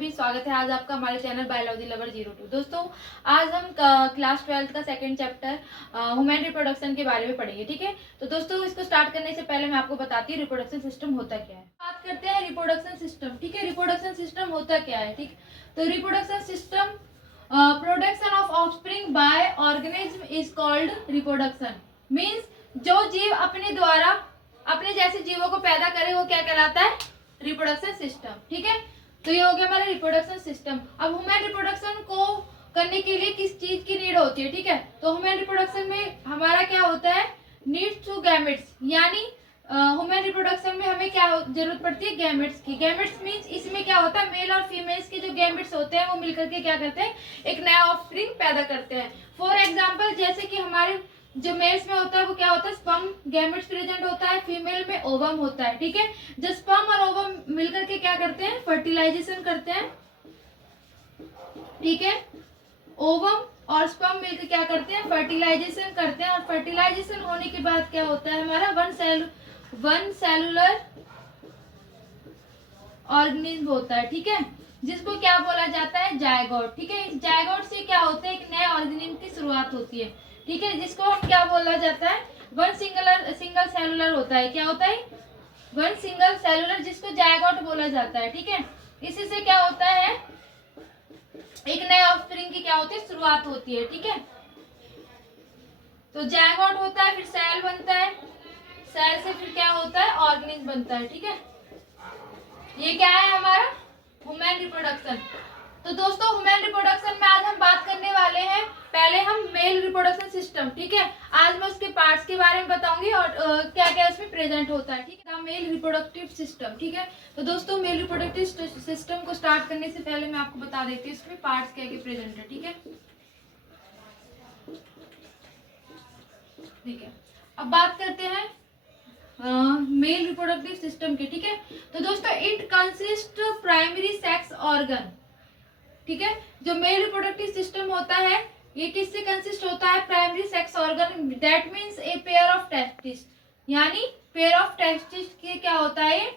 सभी, स्वागत है आज आपका हमारे चैनल बायोलॉजी लवर 02। दोस्तों, आज हम क्लास 12 का सेकंड चैप्टर ह्यूमन रिप्रोडक्शन के बारे में पढ़ेंगे। ठीक है, तो दोस्तों इसको स्टार्ट करने से पहले मैं आपको बताती हूँ रिप्रोडक्शन सिस्टम होता क्या है। बात करते हैं रिप्रोडक्शन सिस्टम। ठीक है, रिप्रोडक्शन सिस्टम होता क्या है। ठीक, तो reproduction system production of offspring bye organism is called reproduction. Means जो जीव अपने द्वारा अपने जैसे जीवों को पैदा करे वो क्या कहलाता है, रिप्रोडक्शन सिस्टम। ठीक है, तो ये हो गया हमारा रिप्रोडक्शन सिस्टम। अब ह्यूमन रिप्रोडक्शन को करने के लिए किस चीज की नीड होती है। ठीक है, तो ह्यूमन रिप्रोडक्शन में हमारा क्या होता है, नीड्स टू गैमेट्स, यानी ह्यूमन रिप्रोडक्शन में हमें क्या जरूरत पड़ती है, गैमेट्स की। गैमेट्स मीन्स इसमें क्या होता है, मेल और फीमेल्स के जो गैमेट्स होते हैं वो मिलकर के क्या करते हैं, एक नया ऑफस्प्रिंग पैदा करते हैं। फॉर एग्जाम्पल, जैसे कि हमारे जो मेल्स में होता है वो क्या होता है, स्पर्म गैमेट्स प्रेजेंट होता है, फीमेल में ओवम होता है। ठीक है, जो स्पर्म और ओवम मिलकर के क्या करते हैं, फर्टिलाइजेशन करते हैं। ठीक है, ओवम और स्पर्म मिलकर क्या करते हैं, फर्टिलाइजेशन करते हैं। और फर्टिलाइजेशन होने के बाद क्या होता है, हमारा वन सेलुलर ऑर्गेनिज्म होता है। ठीक है, जिसको क्या बोला जाता है, जायगोट। ठीक है, इस जायगोट से क्या होता है, एक नए ऑर्गेनिज्म की शुरुआत होती है। ठीक है, जिसको हम क्या बोला जाता है, वन सिंगल सेलुलर होता है। क्या होता है, वन सिंगल सेलुलर, जिसको जायगोट बोला जाता है। ठीक है, इसी से क्या होता है, एक नए ऑफस्प्रिंग की क्या होती है, शुरुआत होती है। ठीक है, तो जायगोट होता है, फिर सेल बनता है, सेल से फिर क्या होता है, ऑर्गेनिज्म बनता है। ठीक है, ये क्या है हमारा ह्यूमन रिप्रोडक्शन। तो दोस्तों, ह्यूमन रिप्रोडक्शन में आज हम बात करने वाले हैं, पहले हम मेल रिप्रोडक्शन सिस्टम। ठीक है, आज मैं उसके पार्ट्स के बारे में बताऊंगी और क्या क्या उसमें प्रेजेंट होता है। ठीक है, मेल रिप्रोडक्टिव सिस्टम। ठीक है, तो दोस्तों मेल रिप्रोडक्टिव सिस्टम को स्टार्ट करने से पहले मैं आपको बता देती हूँ इसमें पार्ट्स क्या क्या प्रेजेंट है। ठीक है, ठीक है, अब बात करते हैं मेल रिप्रोडक्टिव सिस्टम के। ठीक है, तो दोस्तों it consist primary sex organ. ठीक है, जो मेल रिप्रोडक्टिव सिस्टम होता है ये किससे कंसिस्ट होता है, primary sex organ, that means a pair of testis, यानी पेयर ऑफ टेस्टिस के क्या होता है,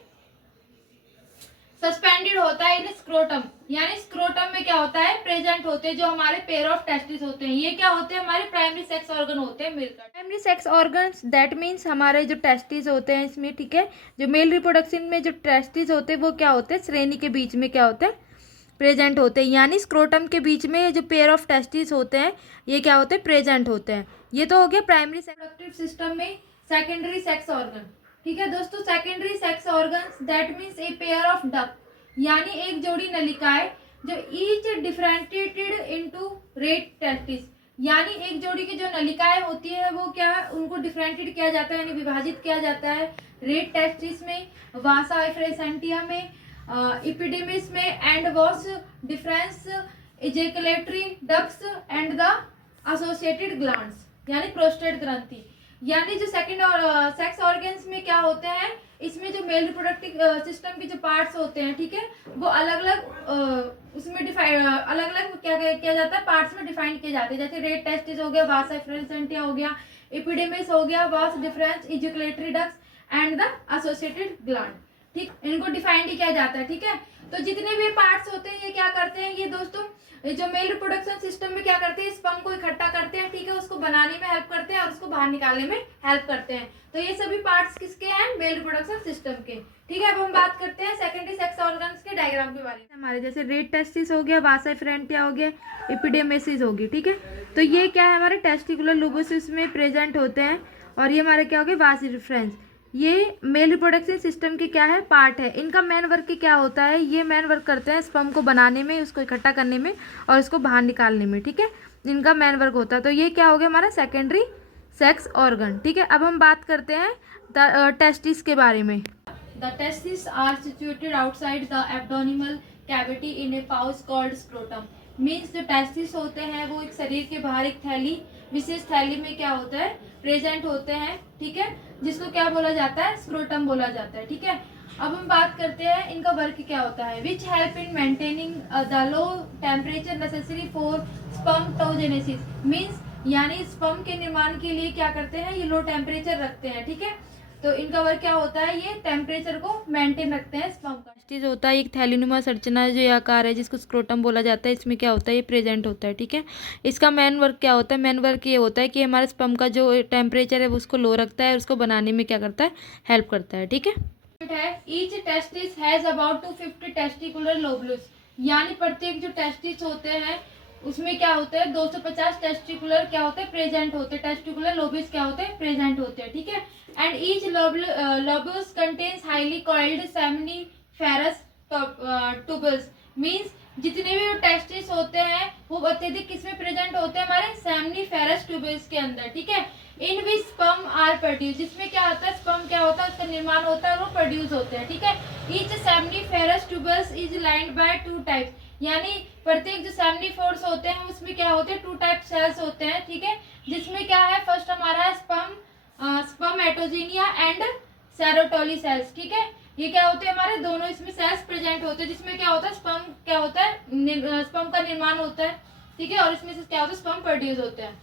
सस्पेंडेड होता है इन स्क्रोटम, यानी स्क्रोटम में क्या होता है, प्रेजेंट होते हैं जो हमारे पेयर ऑफ टेस्टिस होते हैं। ये क्या होते हैं, हमारे प्राइमरी सेक्स ऑर्गन होते हैं मिलकर। Primary sex organs that means हमारे जो टेस्टिस होते हैं इसमें। ठीक है, जो मेल रिप्रोडक्शन में जो टेस्टिस होते हैं वो क्या होते हैं, श्रेणी के बीच में क्या होते हैं, प्रेजेंट होते हैं, यानी स्क्रोटम के बीच में जो पेयर ऑफ टेस्टिस होते हैं ये क्या होते हैं, प्रेजेंट होते हैं। ये तो हो गया प्राइमरी रिप्रोडक्टिव सिस्टम में सेकेंडरी सेक्स ऑर्गन। ठीक है दोस्तों, secondary sex organs that means a pair of duck, यानी एक जोड़ी नलिकाएं जो each differentiated into rate testis, यानी एक जोड़ी की जो नलिकाएं होती है वो क्या है, उनको डिफरेंशिएट किया जाता है, यानी विभाजित किया जाता है रेट टेस्टिस में, वासा एफ्रेसेंटिया में, इपिडेमिस में, and was difference ejaculatory ducts and the associated glands, यानी प्रोस्टेट ग्रंथि। यानी जो सेकंड और सेक्स ऑर्गन्स में क्या होते हैं, इसमें जो मेल रिप्रोडक्टिव सिस्टम के जो पार्ट्स होते हैं, ठीक है, वो अलग अलग उसमें डिफाइन अलग अलग क्या किया जाता है, पार्ट्स में डिफाइन किए जाते हैं। जैसे रेट टेस्टिस हो गया, वास एफ्रेसेंटिया हो गया, एपिडेमिस हो गया, vas deferens ejaculatory ducts and the associated gland. ठीक, इनको डिफाइंड किया जाता है। ठीक है, तो जितने भी पार्ट्स होते हैं ये क्या करते हैं, ये दोस्तों जो मेल रिप्रोडक्शन सिस्टम में क्या करते हैं, स्पर्म को इकट्ठा करते हैं। ठीक है, उसको बनाने में हेल्प करते हैं और उसको बाहर निकालने में हेल्प करते हैं। तो ये सभी पार्ट्स किसके हैं, मेल रिप्रोडक्शन सिस्टम के। ठीक है, अब हम बात करते हैं सेकेंडरी सेक्स ऑर्गन्स के डायग्राम के बारे में। हमारे जैसे रेट टेस्टिस हो गया, वासा एफ्रेसेंटिया हो गया, एपिडेमेसिस होगी। ठीक है, तो ये क्या है, हमारे टेस्टिकुलर लोबोसिस में प्रेजेंट होते हैं। और ये हमारे क्या हो गए, वास डिफरेंस, ये मेल रिप्रोडक्शन सिस्टम के क्या है, पार्ट है। इनका मेन वर्क क्या होता है, ये मेन वर्क करते हैं स्पर्म को बनाने में, उसको इकट्ठा करने में और इसको बाहर निकालने में। ठीक है, इनका मेन वर्क होता है। तो ये क्या हो गया, हमारा सेकेंडरी सेक्स ऑर्गन। ठीक है, अब हम बात करते हैं द टेस्टिस के बारे में। The testis are situated outside the abdominal cavity in a pouch called scrotum. Means जो टेस्टिस होते हैं वो एक शरीर के बाहर एक थैली, विशेष थैली में क्या होता है, प्रेजेंट होते हैं। ठीक है, जिसको क्या बोला जाता है, स्क्रोटम बोला जाता है। ठीक है, अब हम बात करते हैं इनका वर्क क्या होता है, which help in maintaining the low temperature necessary for spermatogenesis. Means यानी स्पर्म के निर्माण के लिए क्या करते हैं, ये लो टेम्परेचर रखते हैं। ठीक है, तो इनका वर्क क्या होता है, ये टेम्परेचर को मेंटेन रखते हैं स्पर्म का। टेस्टिस होता है एक थैलीनुमा संरचना है जो ये आकार है जिसको स्क्रोटम बोला जाता है, इसमें क्या होता है ये प्रेजेंट होता है, ठीक है। इसका मेन वर्क क्या होता है, मेन वर्क ये होता है कि हमारे स्पर्म का जो टेम्परेचर है वो उसको लो रखता है और उसको बनाने में क्या करता है, हेल्प करता है, ठीक है। Each testis has about 250 testicular lobules, यानी प्रत्येक जो टेस्टिस होते हैं उसमें क्या होते हैं 250 टेस्टिकुलर क्या होते हैं प्रेजेंट होते हैं, टेस्टिकुलर लोबस क्या होते हैं प्रेजेंट होते हैं, ठीक है। And each lobus contains highly coiled seminiferous tubules, means जितने भी टेस्टिस होते हैं वो अत्यधिक किसमें प्रेजेंट होते हैं, हमारे सेमिनिफेरस ट्यूबल्स के अंदर, ठीक है। इन विच स्पर्म आर प्रोड्यूस, जिसमें क्या होता है स्पर्म क्या होता है उसका निर्माण होता है और वो प्रोड्यूस होते हैं, ठीक है। Each seminiferous tubules is lined by 2 types, यानी प्रत्येक जो सेमिनिफोर्स होते हैं उसमें क्या होते हैं 2 टाइप सेल्स होते हैं, ठीक है। जिसमें क्या है फर्स्ट हमारा है स्पर्मेटोजेनिया एंड सेरोटोली सेल्स, ठीक है। ये क्या होते हैं हमारे दोनों इसमें सेल्स प्रेजेंट होते हैं, जिसमें क्या होता है स्पर्म क्या होता है स्पर्म का निर्माण होता है, ठीक है। और इसमें से क्या होता है स्पर्म प्रोड्यूस होते हैं।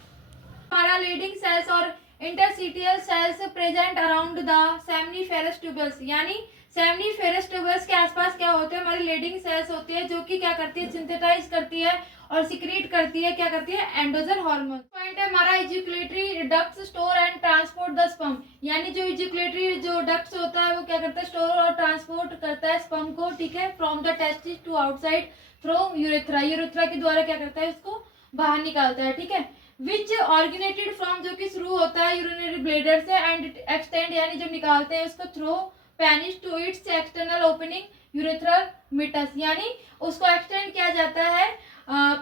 हमारा लीडिंग सेल्स और interstitial cells present around the seminiferous tubules, यानी सेमिनिफेरस ट्यूबल्स के आसपास क्या होते हैं हमारी लीडिंग सेल्स होती है जो कि क्या करती है सिंथेसाइज करती है और सिक्रीट करती है क्या करती है एंड्रोजन हार्मोन। पॉइंट है हमारा ejaculatory ducts store and transport the sperm, यानी जो इजैकुलेटरी जो डक्ट्स होता है वो क्या करता है स्टोर और ट्रांसपोर्ट करता है स्पर्म को, ठीक है, from the testis to outside through urethra, urethra के द्वारा क्या करता है इसको बाहर निकालता है, ठीक है। विच ऑर्गेनेटेड फ्रॉम जो कि शुरू होता है यूरिनरी ब्लेडर से एंड एक्सटेंड, यानी जब निकालते हैं उसको through penis to its external opening urethral meatus, यानी उसको एक्सटेंड किया जाता है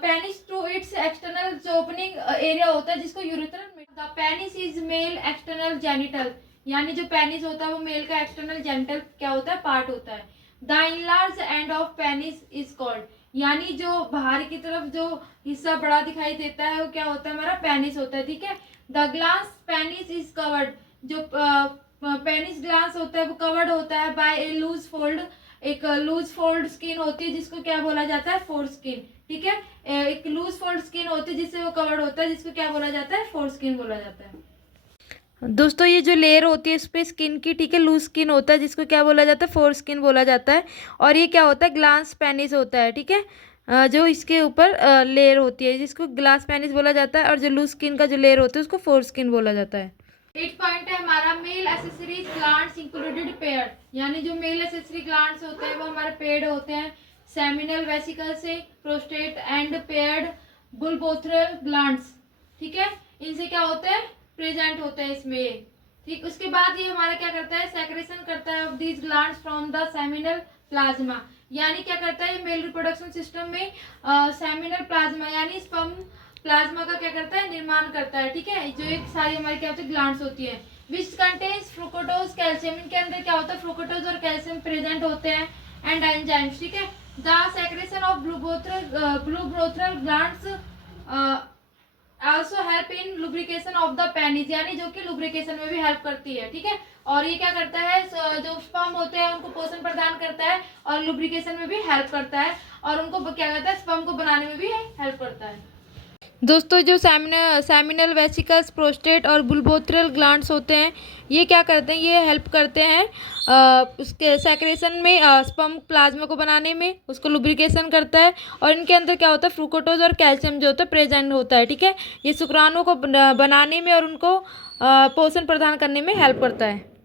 पेनिस टू इट्स एक्सटर्नल जो ओपनिंग एरिया होता है जिसको urethral meatus. The penis is male external genital, यानी जो पेनिस होता है वो मेल का एक्सटर्नल जेनिटल क्या होता है पार्ट होता है। The enlarge end of penis is called, यानी जो बाहर की तरफ जो हिस्सा बड़ा दिखाई देता है वो क्या होता है हमारा पेनिस होता है, ठीक है। The glass penis is covered, जो पेनिस ग्लास होता है वो कवर्ड होता है बाय ए लूज फोल्ड, एक लूज फोल्ड स्किन होती है जिसको क्या बोला जाता है फोर स्किन, ठीक है। एक लूज फोल्ड स्किन होती है जिससे वो कवर्ड होता है जिसको क्या बोला जाता है फोर स्किन बोला जाता है। दोस्तों ये जो लेयर होती है इस पे स्किन की, ठीक है, लूज स्किन होता है जिसको क्या बोला जाता है फोर स्किन बोला जाता है। और ये क्या होता है ग्लास पेनिस होता है, ठीक है, जो इसके ऊपर लेयर होती है जिसको ग्लास पेनिस बोला जाता है, और जो लूज स्किन का जो लेयर होता है उसको फोर स्किन बोला जाता है। 8 पॉइंट है हमारा male accessories glands included pair, यानी जो मेल एसेसरी ग्लैंड्स होते हैं वो हमारे पेड होते हैं सेमिनल वेसिकल से, प्रोस्टेट एंड पेयर्ड बुलबोथरल ग्लैंड्स, ठीक है, इनसे क्या होते हैं प्रेजेंट होते हैं इसमें ये, ठीक। उसके बाद ये हमारा क्या करता है सेक्रेशन करता है of these glands from the seminal plasma, यानी क्या करता है मेल रिप्रोडक्शन सिस्टम में सेमिनल प्लाज्मा यानी स्पर्म प्लाज्मा का क्या करता है निर्माण करता है, ठीक है। जो एक सारी हमारी क्या होती है ग्लैंड्स होती है विच कंटेन्स फ्रुक्टोज कैल्शियम, इनके अंदर क्या होता है फ्रुक्टोज और कैल्शियम प्रेजेंट होते हैं एंड एंजाइम्स, ठीक है। The secretion of bulbourethral glands also help in lubrication of the penis, यानी जो कि lubrication में भी हेल्प करती है, ठीक है। और ये क्या करता है जो स्पर्म होते हैं उनको पोषण प्रदान करता है और lubrication में भी हेल्प करता है और उनको क्या करता है स्पर्म को बनाने में भी हेल्प करता है। दोस्तों जो सेमिनल वेसिकल्स प्रोस्टेट और बुलबोथरल ग्लैंड्स होते हैं ये क्या करते हैं ये हेल्प करते हैं उसके सेक्रेशन में स्पर्म प्लाज्मा को बनाने में, उसको लुब्रिकेशन करता है और इनके अंदर क्या होता है फ्रुक्टोज और कैल्शियम जो होता है प्रेजेंट होता है, ठीक है। ये शुक्राणुओं को बनाने में और उनको पोषण प्रदान करने में हेल्प करता है।